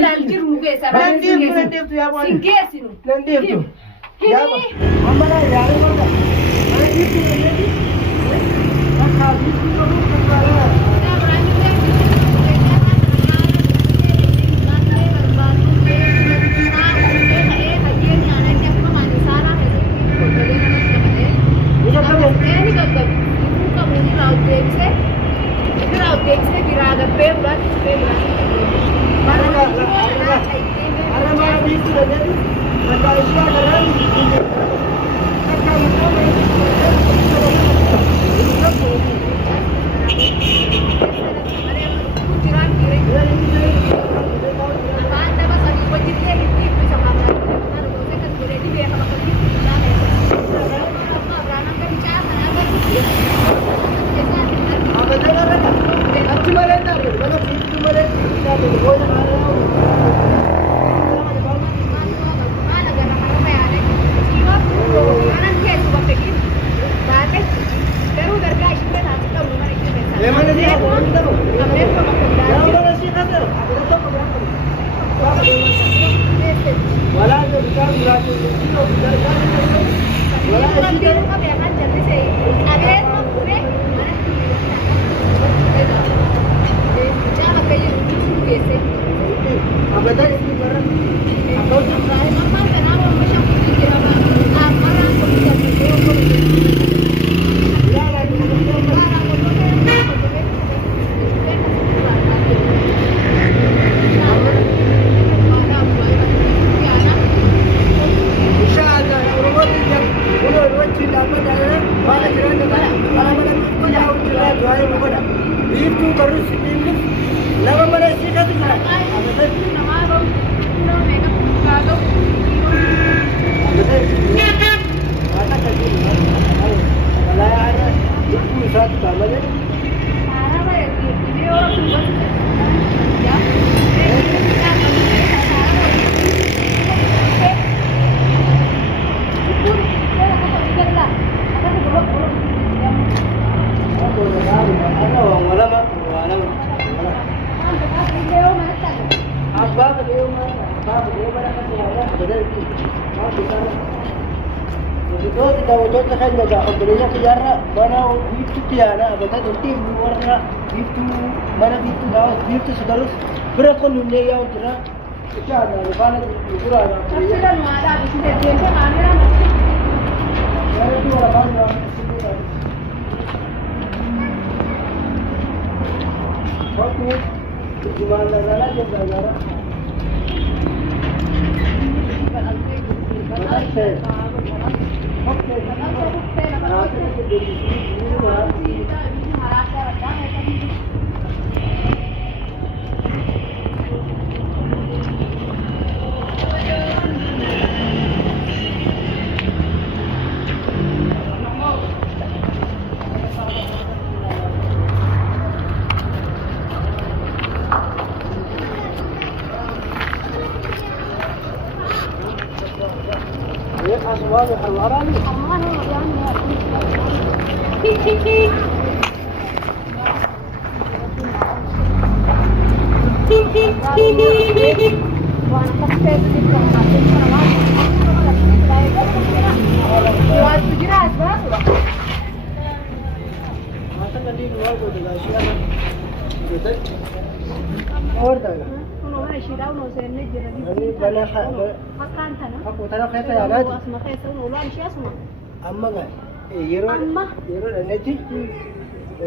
لا الجير مقيسة لنديف يا ابو سنقيسنو لنديف يا ابو اما لا يا ابو انا جبت الذي ما خاف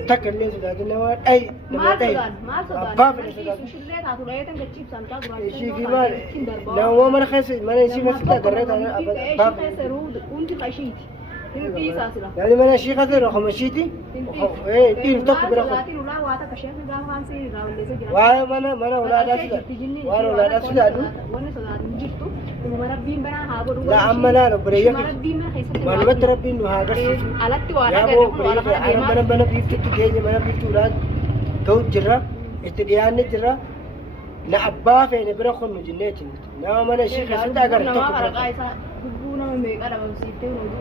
تكلم سداد النوار أي ما سودان شليت هاتو لقيتن كتشيب سانتا غراي شيء في مال لو ما رخص ما نسي مسكت دريت أنا باب خسروا كنت خشيت يعني ما نشي خسر خمسيتي إيه تين توك برا وانا ما ولا داسلا وانا ولا داسلا لا أما لا بريء ما نبت ربي إنه هاجر يا بو بريء أنا بنا بيفتح تجيني بنا بيفتح ولاد كود جرا استديان جرا لا أبا فين برا خن مجنيتين لا ما نشي خسر تاجر توك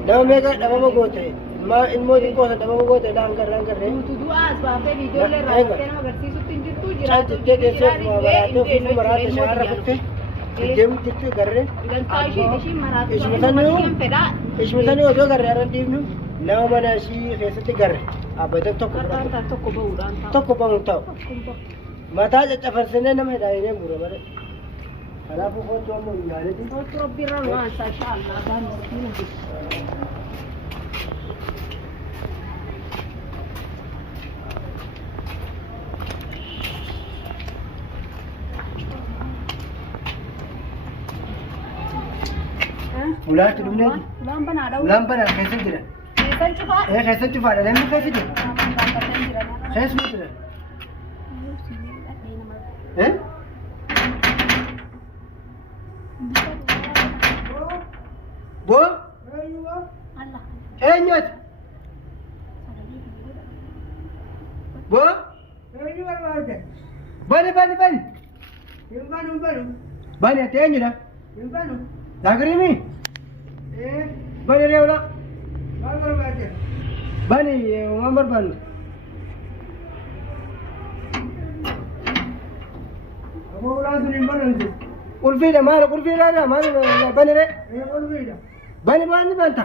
nama mega nama magote ma ilmo din ko sa nama magote lang kar re tu du as ba pe video le ra ke na garsi su tin tu mucaa jettee deessee ofuma maraate shaarra kutte deemu jettee garree ishmitanii otoo garree arra dhiibnu nama mana ishii keessatti garre abbadan tokko bahuun ta'u mataa caccafarsinee nama hidhaayinee mura malee kanaafuu kootu amma ilaaletti Ulaatti dhumneeti. Ulaan banaa keessa jira. Keessa cufaadha namni keessa jira. Keessuma jira. Boo? Eenyuuti? Boo? Bani. Bani ati eenyudha? Lagrimii? Bani reewla? Bani waan barbaannu? Ulfiidha maal ulfiidha maal bani ree? Bani banta?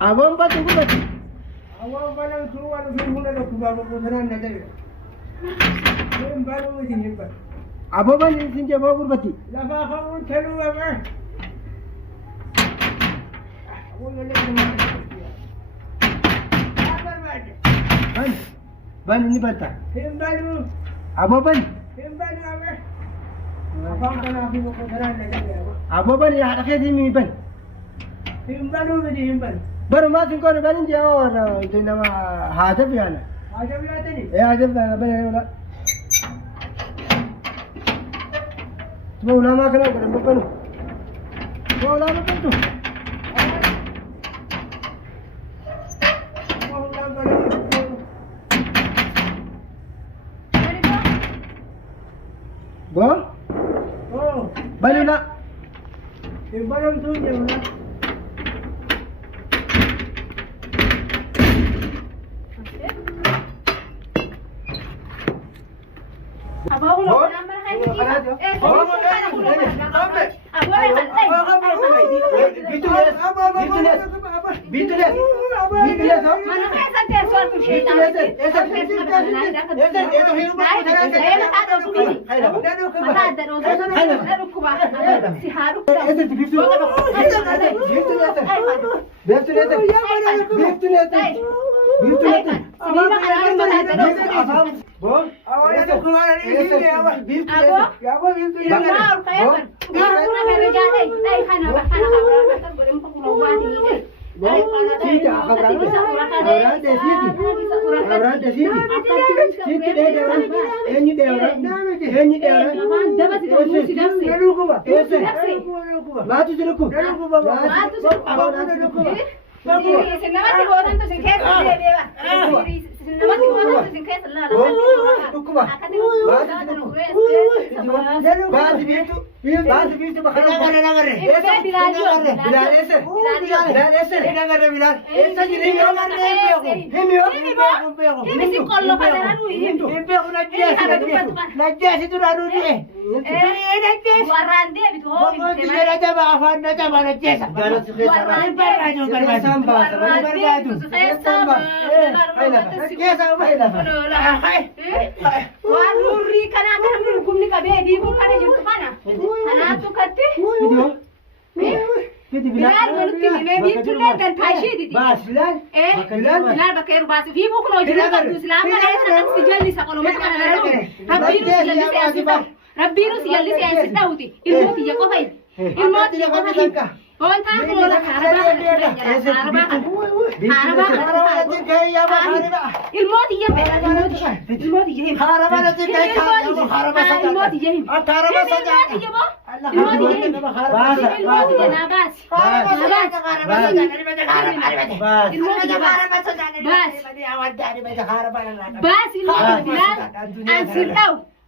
Aboon batu gubati? Aboo bani isin jaboo gurbati? Lafaa hamuun taluu qabaa. Bani ni banta? Aboo bani? Aboo bani haadha keetii mii bani? Barumaa sin koonu bani jaa warra itti nama haata fiyaana. Haata fiyaatani? Haata fiyaana bani reewla. Tuma ulama kana godhan babbanu. Tuma ulama bantu. Bo? Oh. Bani ula. Balam tu je ula. Abang ula nama hai ni.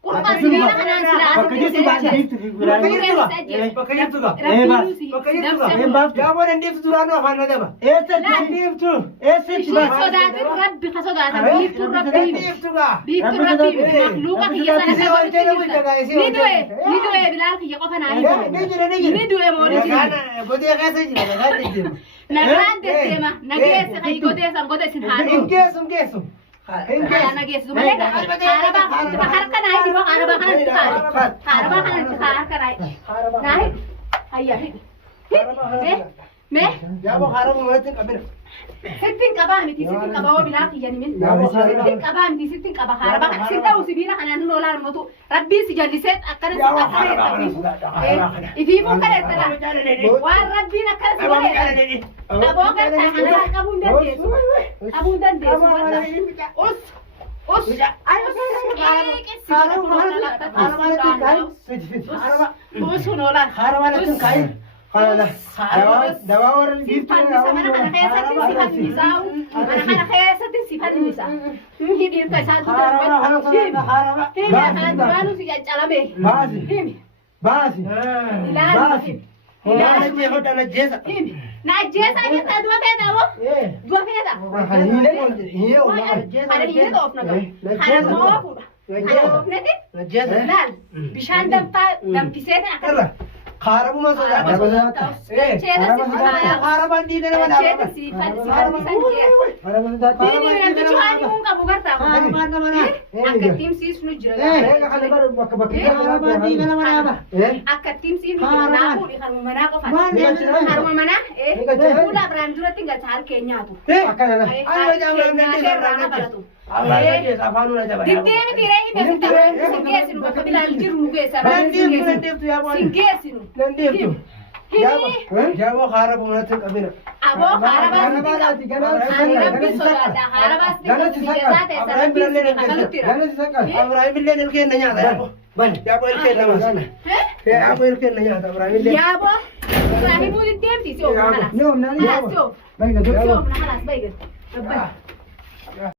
Kurba sibiila kanaan silaa Bakka jirtu baadiyyaatti figuraan. Bakka jirtu gaa. Bakka jirtu gaa. Gaamoo dandeessu duraanuu afaan na daba. Eessatti dandeeftu? Eessatti baadiyyaa? Sodaatin rabbi ka sodaata biiftuun rabbii Dandeessu gaa. biiftuun rabbii makluuqa kiyya sana Isii wajjin na bulcha gaa. Isii ni wajjin. du'e bilaal kiyya qofa naa Ni jira ni jira. ni du'e moonii Nagaan godee keessa jira. Nagaan deddeema. nagaan deddeema nageessa kan godeessan godeessin haa Hin geessu hin geessu. Hin haa geessu. nageessu malee haraba harka naa hidhi haraba kana itti kaare haraba kana itti kaare harka naa hidhi naa hidhi hayya hidhi mee Yaaboo haaramu malatti qabina. sittin qabaa miti sittin qabaa oo bilaa kiyya nimin sittin qabaa miti sittin qaba haraba sin ta'u sibiila kanaan hin oolaan mootu rabbii si jallisee akkana si qaqqareetta ifiifuu kadhettadha waan rabbiin akkana si godhe dhaboo gartaa kanarraa qabuu hin dandeessu qabuu hin dandeessu us usun oolaan Haaramaan kaayi. Dawaa warra biiftuu mana kana keessatti sifatni isaa mana kana keessatti sifatni isaa hidhiirka isaa duraanuu si caccalame Baasi. himi Baasi. ilaali Ilaala jeefa dhala jeesa. himi na ajjeesaa jirta du'a feeta moo du'a feeta kana hiine dhoofna gahu kana moofuudha kana dhoofneti laal bishaan danfiseetin akkana Haarabuma sodaata. Haarabaan diina nama dhaabata. Dandeeftu. Jaaboo haarabuma natti qabina. Aboo haarabaas ani rabbi sodaadha haarabaas keessaa teessan Ganatti saqqal. Abiraahim illee ilkeen na nyaata yaaboo. Yaaboo ilkeen na maasa. Yaaboo ilkeen na nyaata Abiraahim illee. yaaboo Ibraahimuu deemti si oofna halas Ni oomnaan ni halas oomna. si oofna Baay'ee si gaddoo. oofna halas baay'ee